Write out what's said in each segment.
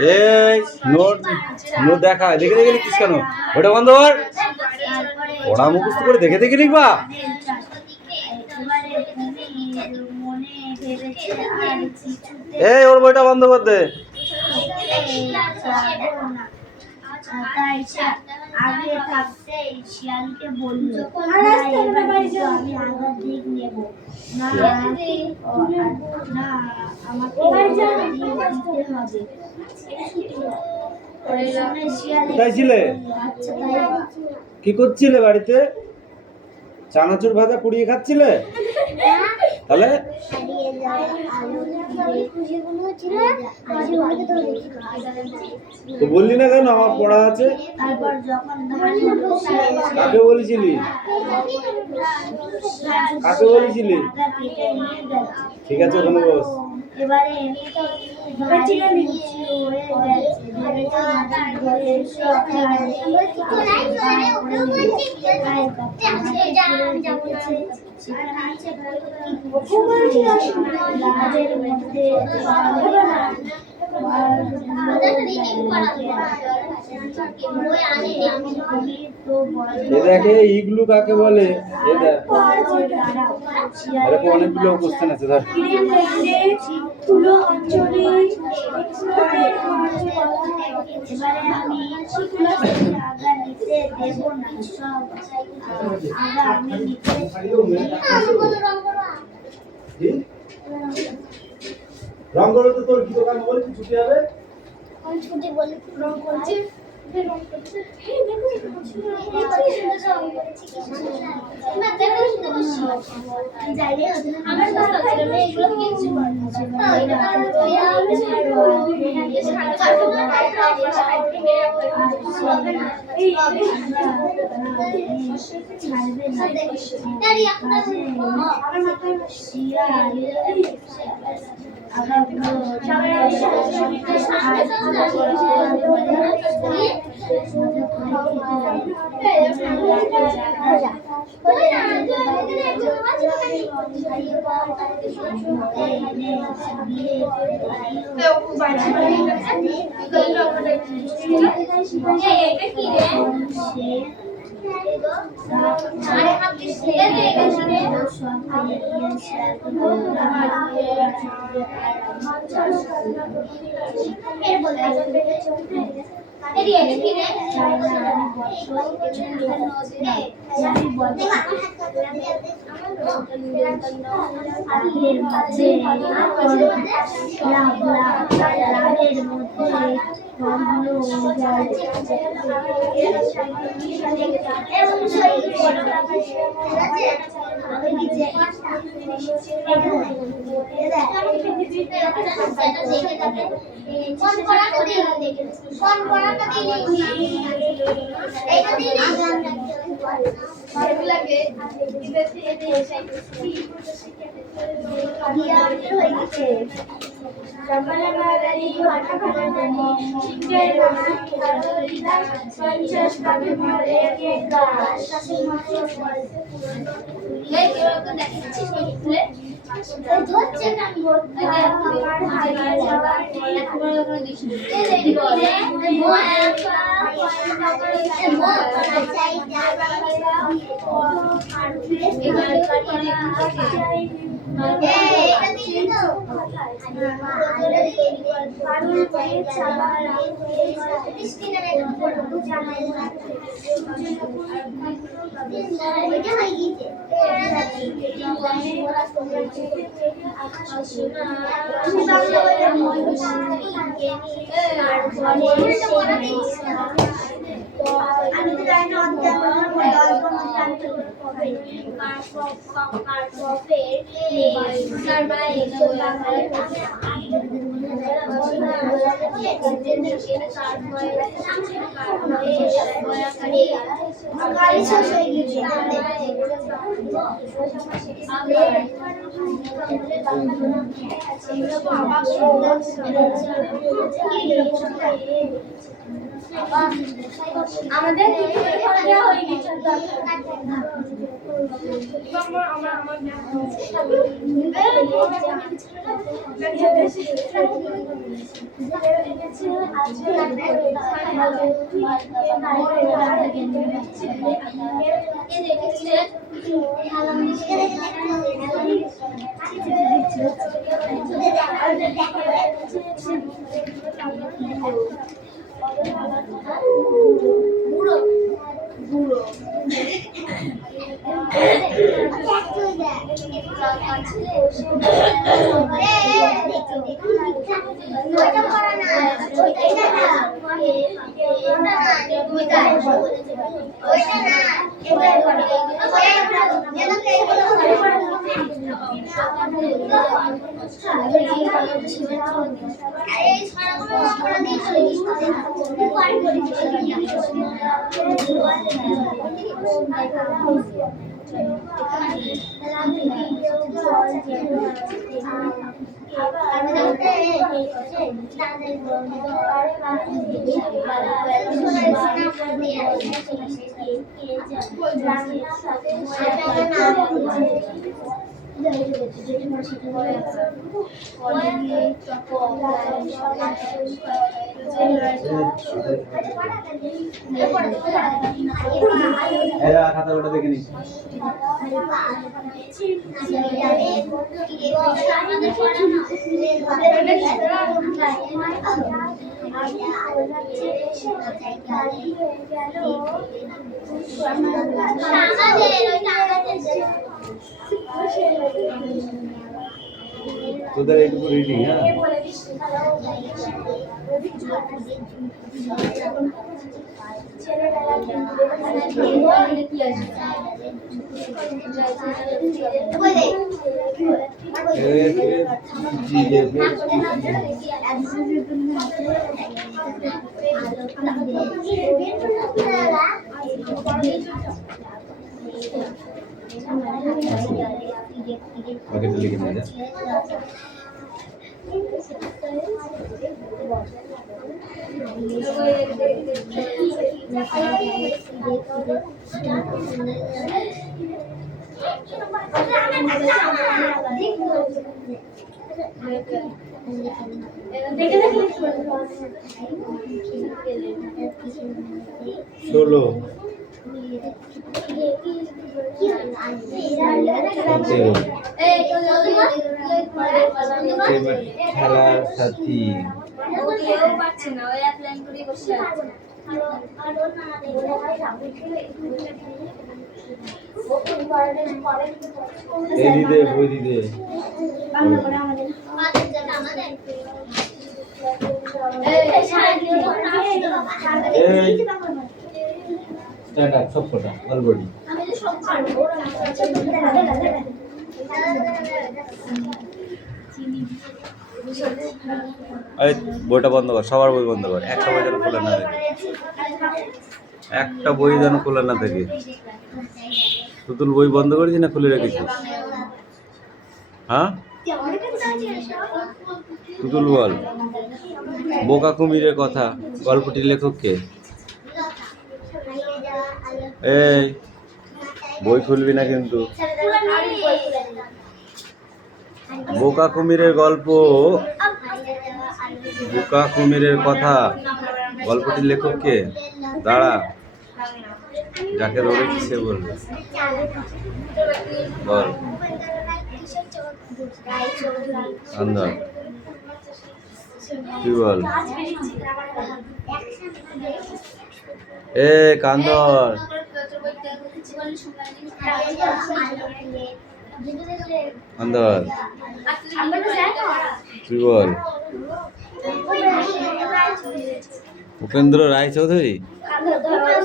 এই note note দেখা দেখে দেখে লিখছিস কেন? ওটা বন্ধ কর। পড়া মুখস্থ করে দেখে দেখে লিখবা। এই ওর বইটা বন্ধ কর দে। আগে থাকতে শিয়ালকে বলল আমি আগার দিক নেব না আমাকে কোথায় ছিলে? কি করছিলে বাড়িতে? চানাচুর ভাজা পুড়িয়ে খাচ্ছিলে? তাহলে তো বললি না কেন আমার পড়া আছে? কাকে বলেছিলি? কাকে বলেছিলি? ঠিক আছে ওখানে বস। দেখে ইগলু কাকে বলে? এরকম অনেকগুলো কোশ্চেন আছে। ধর রং করো তো তোর কি দোকান বলে কি ছুটি হবে? ছুটি বলে রং করছে আমাদের হয়ে গেছে এরা খাতা ওটা দেখে নিস তোদের এইটুকু রিডিং হ্যাঁ ওকে তো লিখে নিয়ে ষোলো 17 খেলার সাথী দিদে বই দিদে স্ট্যান্ড আপ সব কটা অলরেডি এই বইটা বন্ধ কর সবার বই বন্ধ কর একটা বই যেন খোলা না থাকে একটা বই যেন খোলা না থাকে তুতুল বই বন্ধ করেছিস না খুলে রেখেছিস হ্যাঁ তুতুল বল বোকা কুমিরের কথা গল্পটির লেখক কে এই বই খুলবি না কিন্তু বোকা কুমিরের গল্প বোকা কুমিরের কথা গল্পটির লেখক কে দাঁড়া যাকে ধরেছি সে বলবে বল আন্দাজ কি বল এ কান্দর আন্দাজ কি বল উপেন্দ্র রায়চৌধুরী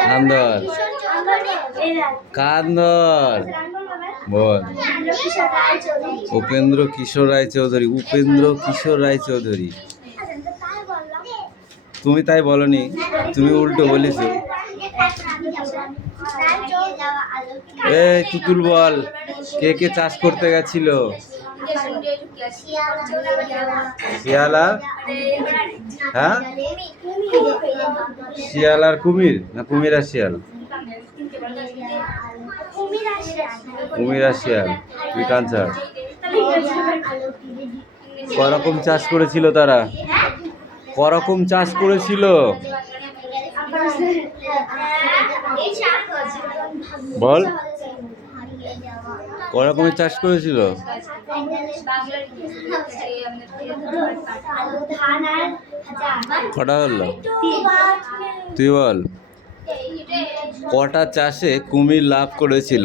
কান্দর কান্দর বল। কিশোর রায়চৌধুরী। উপেন্দ্র কিশোর রায়চৌধুরী। উপেন্দ্র কিশোর রায়চৌধুরী। তুমি তাই বলনি, তুমি উল্টো বলেছো। এই তুতুল বল, কে কে চাষ করতে গেছিল? শিয়াল আর হ্যাঁ, শিয়াল আর কুমির, না কুমির আর শিয়াল? কুমির আর শিয়াল। Week answer. করকম চাষ করেছিল তারা? করকম চাষ করেছিল? বল, করকমের চাষ করেছিল? কটা হলো তুই বল? কটা চাষে কুমির লাভ করেছিল?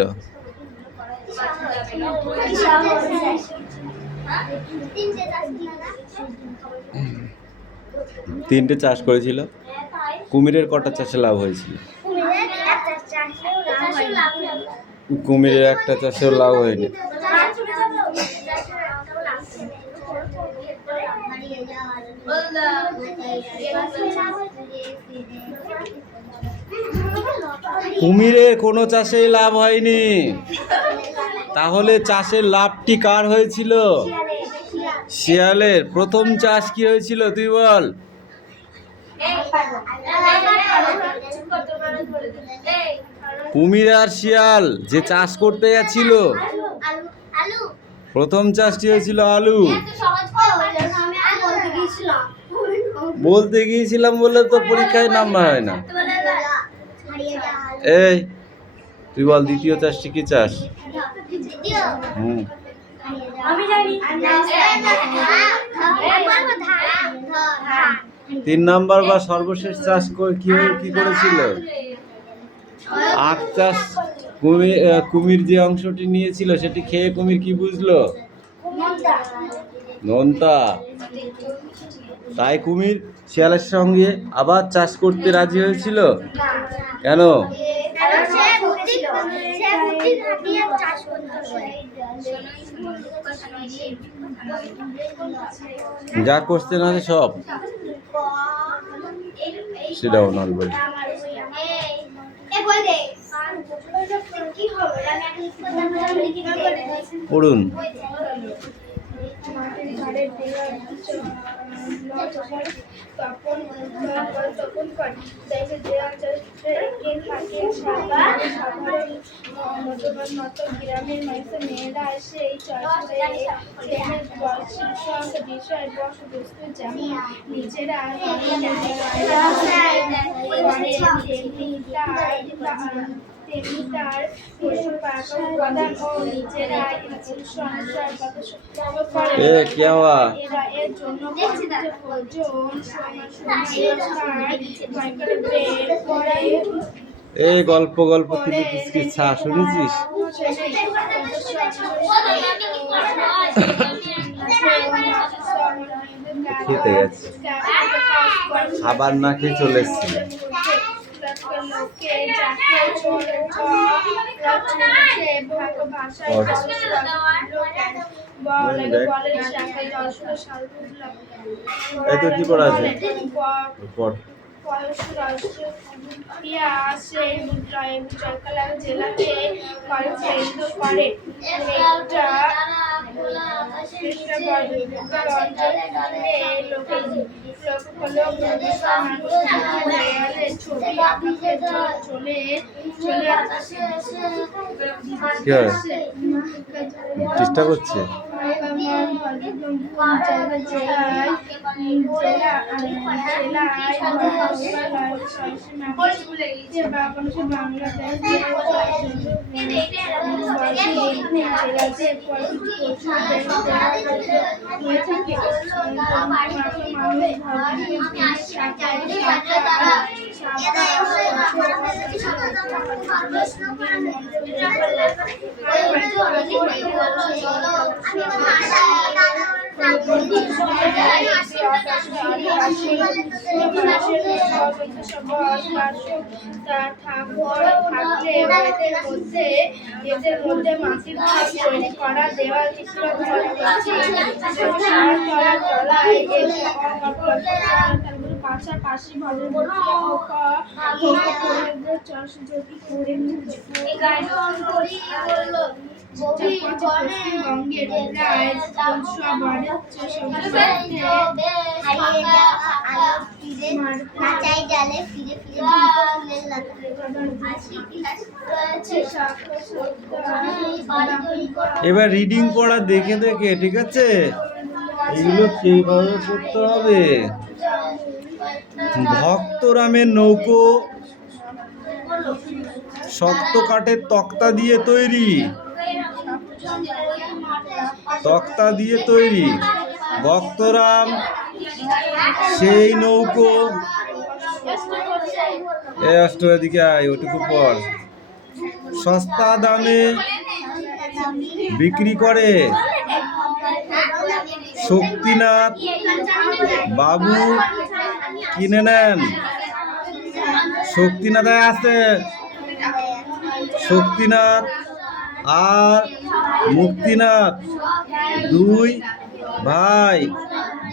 তিনটে চাষ করেছিল। কুমিরের কটা চাষে লাভ হয়েছিল? কুমিরের একটা চাষেও লাভ হয়নি। কুমিরের কোনো চাষেই লাভ হয়নি, তাহলে চাষের লাভটি কার হয়েছিল? শিয়ালের। প্রথম চাষ কি হয়েছিল তুই বল? কুমির আর শিয়াল যে চাষ করতে গেছিল, প্রথম চাষটি হয়েছিল আলু। বলতে গিয়েছিলাম বলে তো পরীক্ষায় নাম্বার হয় না। এই তুই বল, দ্বিতীয় চাষটি কি চাষ? আমি জানি। 3 নাম্বার বা সর্বশেষ চাষ কি করেছিল? আখ চাষ। কুমির যে অংশটি নিয়েছিল সেটি খেয়ে কুমির কি বুঝলো? নোনতা। তাই কুমির শিয়ালের সঙ্গে আবার চাষ করতে রাজি হয়েছিল। কেন? যা কোশ্চেন আছে সব সেটাও নল বলি। পড়ুন। গ্রামের মানুষের মেয়েরা আসে এই বিষয়বস্তু যেমন নিজেরা তেমনি তার উপাদান ও নিজেরা এর জন্য এই গল্প কিচ্ছা শুনেছিস? খেতে গেছে, খাবার না খেয়ে চলে এসেছি। এই তো কি পড়া আছে? জেলাকে করে চেষ্টা করছে। এদের মধ্যে মাটির ভাগ তৈরি করা দেওয়াল চিত্র পাশাপাশি পশ্চিমবঙ্গের প্রায় এবার রিডিং পড়া দেখে দেখে, ঠিক আছে? এগুলো সেইভাবে পড়তে হবে। ভক্তরামের নৌকো শক্ত কাঠের তক্তা দিয়ে তৈরি। তক্তা দিয়ে তৈরি। ভক্তরাম সেই নৌকো, এদিকে আয়, ওটুকু পর, সস্তা দামে বিক্রি করে। শক্তিনাথ বাবু কিনে নেন। শক্তিনাথ আছে, শক্তিনাথ আর মুক্তিনাথ দুই ভাই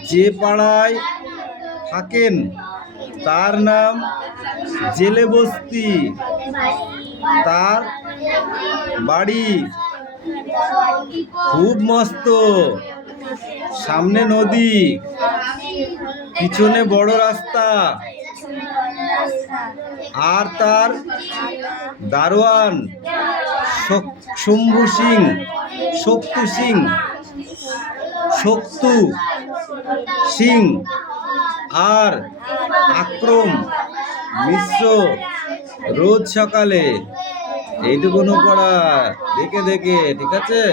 যে পাড়ায় থাকেন তার নাম জেলে বস্তি। তার বাড়ি খুব মস্ত, সামনে নদী, পিছনে বড় রাস্তা, আর তার দারোয়ান শম্ভু সিং, শক্তু সিং, শক্তু সিং আর আক্রম মিশ্র রোজ সকালে। এইটুকুনো পড়া দেখে দেখে, ঠিক আছে?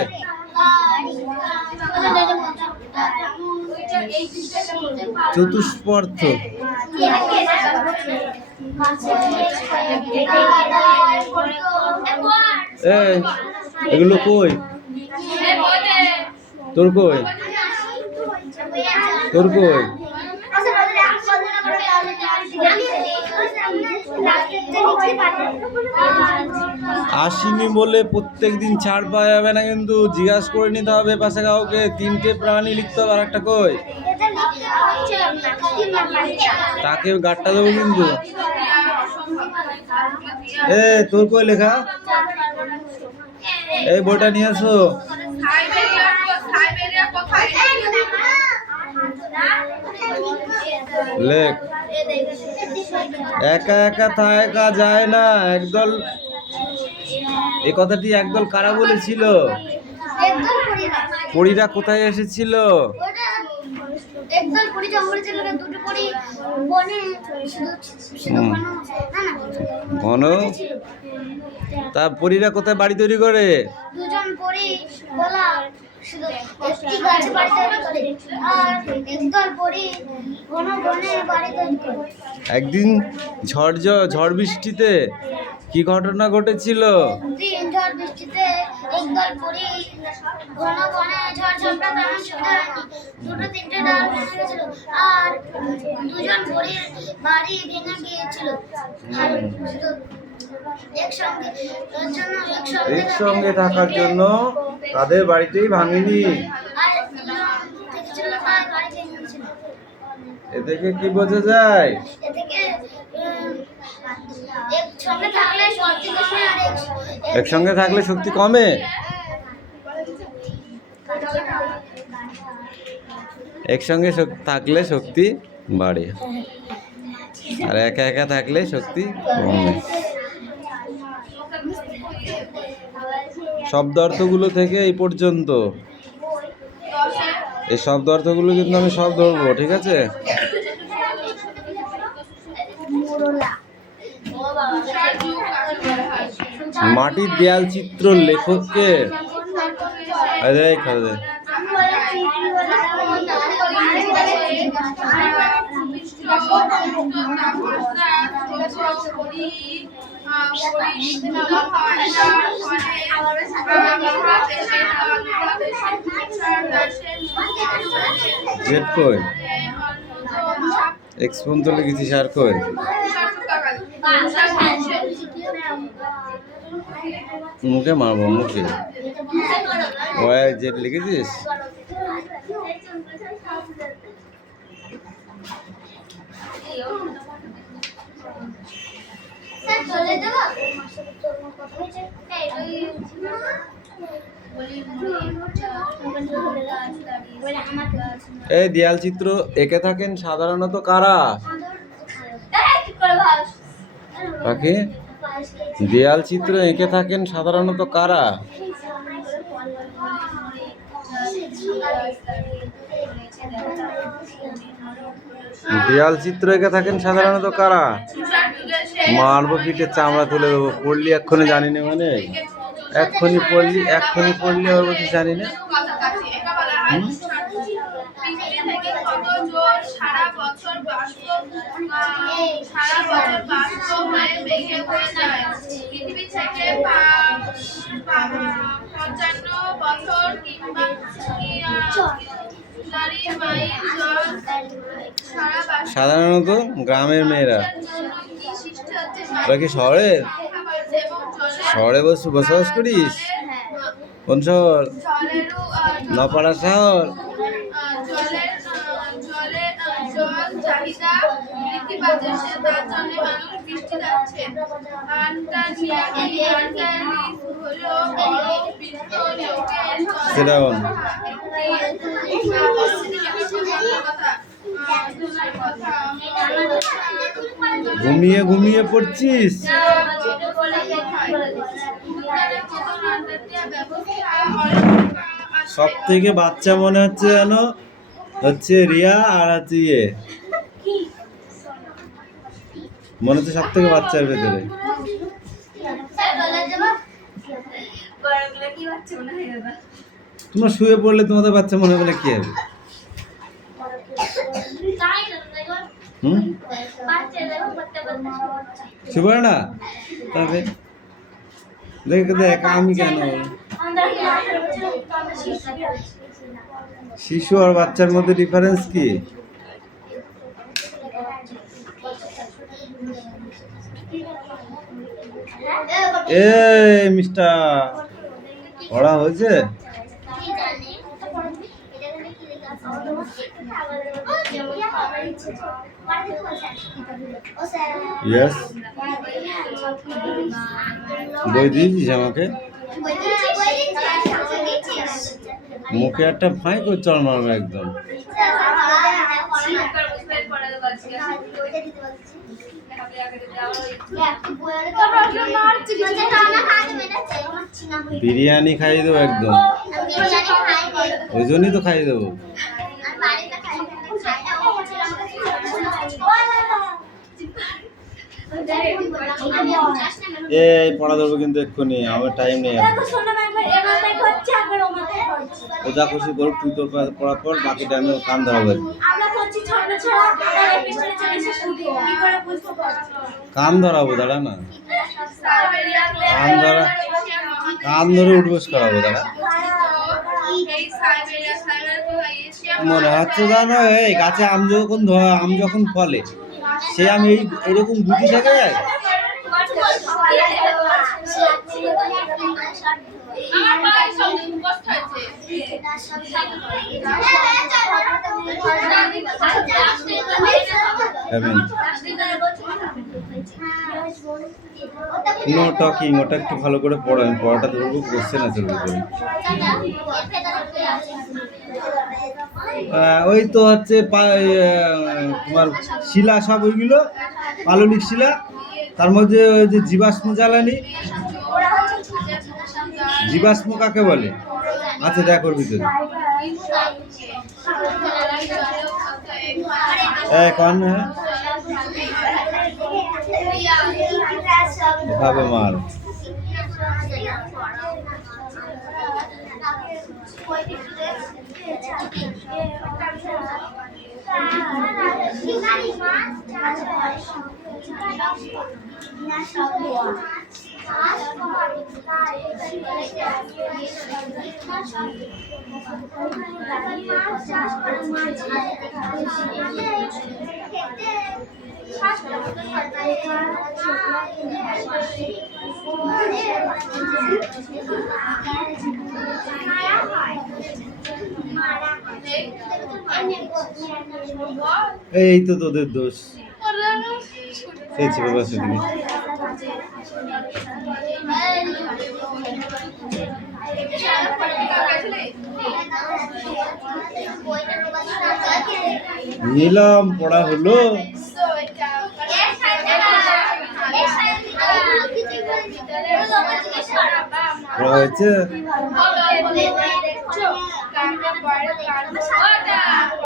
চতুষ্পর্থ এগুলো কই? তোর কই? তোর কই? আসিনি বলে প্রত্যেকদিন ছাড় পাওয়া যাবে না, কিন্তু জিজ্ঞাসা করে নিতে হবে পাশে কাউকে। 3টে প্রাণী লিখতে হবে, আর একটা কই? তাকে গাড়টা দেবো কিন্তু। তোর কই লেখা? এই বইটা নিয়ে আসো। লেখ। একা একা থাকা যায় না, একদল। এই কথাটি একদল কারা বলেছিল? পরীরা কোথায় এসেছিল? ঘন। তা পরীরা কোথায় বাড়ি তৈরি করে? দুজন পরী বলা শুধু একটি গাছে বাড়ি তৈরি করে, আর একদল পরী ঘন বনে বাড়ি তৈরি করে। একদিন ঝড় বৃষ্টিতে কি ঘটনা ঘটেছিল? ঝড় বৃষ্টিতে একদল পরী ঘন বনে ঝড় ঝাপটা তেমন সুবিধা হয়নি, দুটো তিনটে ডাল ভেঙে গেছিল, আর দুজন পরীর বাড়ি ভেঙে গিয়েছিল। একসঙ্গে থাকার জন্য তাদের বাড়িতেই ভাঙেনি। এ থেকে কি বোঝা যায়? একসঙ্গে থাকলে শক্তি কমে, একসঙ্গে থাকলে শক্তি বাড়ে, আর একা একা থাকলে শক্তি কমে। শব্দ অর্থগুলো থেকে এই পর্যন্ত, এই শব্দ অর্থগুলো কিন্তু আমি সব ধরবো, ঠিক আছে? মাটির দেয়াল চিত্র লেখককে জেড কই? এক্স পর্যন্ত লিখেছিস, আর কই? মুখে মারবো, মুখে। ওয়াই জেড লিখেছিস? এই দেয়াল চিত্র এঁকে থাকেন সাধারণত কারা? পাখি, দেয়াল চিত্র এঁকে থাকেন সাধারণত কারা? দেয়াল চিত্র এঁকে থাকেন সাধারণত কারা? মারবো, পিঠে চামড়া তুলে দেবো। পড়লি এক্ষুনি জানি না, মানে এক্ষুনি পড়লি ওর বলছি জানি না। সাধারণত গ্রামের মেয়েরা। ওরা কি শহরের? শহরে বসবাস করিস? কোন শহর? নপাড়া শহর? ঘুমিয়ে ঘুমিয়ে পড়ছিস? সব থেকে বাচ্চা মনে হচ্ছে যেন হচ্ছে রিয়া, আর হচ্ছে ইয়ে মনে হচ্ছে সব থেকে বাচ্চার ভেতরে। তোমরা শুয়ে পড়লে তোমাদের বাচ্চা মনে হলে কি হবে? শুয়ে না? তবে দেখ আমি কেন, শিশু আর বাচ্চার মধ্যে ডিফারেন্স কি? মিস্টার পড়া হয়েছে? ইয়েস। বই দিয়েছিস আমাকে? মুখে একটা ফাঁই করে চল মারবে একদম। বিরিয়ানি খাইয়ে দেবো একদম, ওই জন্যই তো খাইয়ে দেবো। এই পড়া দেবো কিন্তু এক্ষুনি, আমার টাইম নেই। ও যা খুশি করুক, তুই তোর পড়ার পর বাকি টাইমে কান ধরাবে। কান ধরাবো, দাঁড়া না, কান ধরে উঠবোস করাবো, দাঁড়া। মনে হচ্ছে জানো, এই গাছে আম যখন ফলে, সে আমি এইরকম গুটি থাকে। নো টকিং, ওটা একটু ভালো করে পড়ো, আমি পড়াটা ধরবো, কোশ্চেন আছে ওর ভিতরে। ওই তো হচ্ছে তোমার শিলা, সব ওইগুলো পাললিক শিলা, তার মধ্যে ওই যে জীবাশ্ম জ্বালানি, জীবাশ্ম কাকে বলে? আচ্ছা দেখ ওর ভিতরে কন এভাবে মার। মাছ চাষ করে মাছ এই তো তোদের দোষ খেয়েছি বাবা সেদিকে নিলাম পড়া হলো পড়া হয়েছে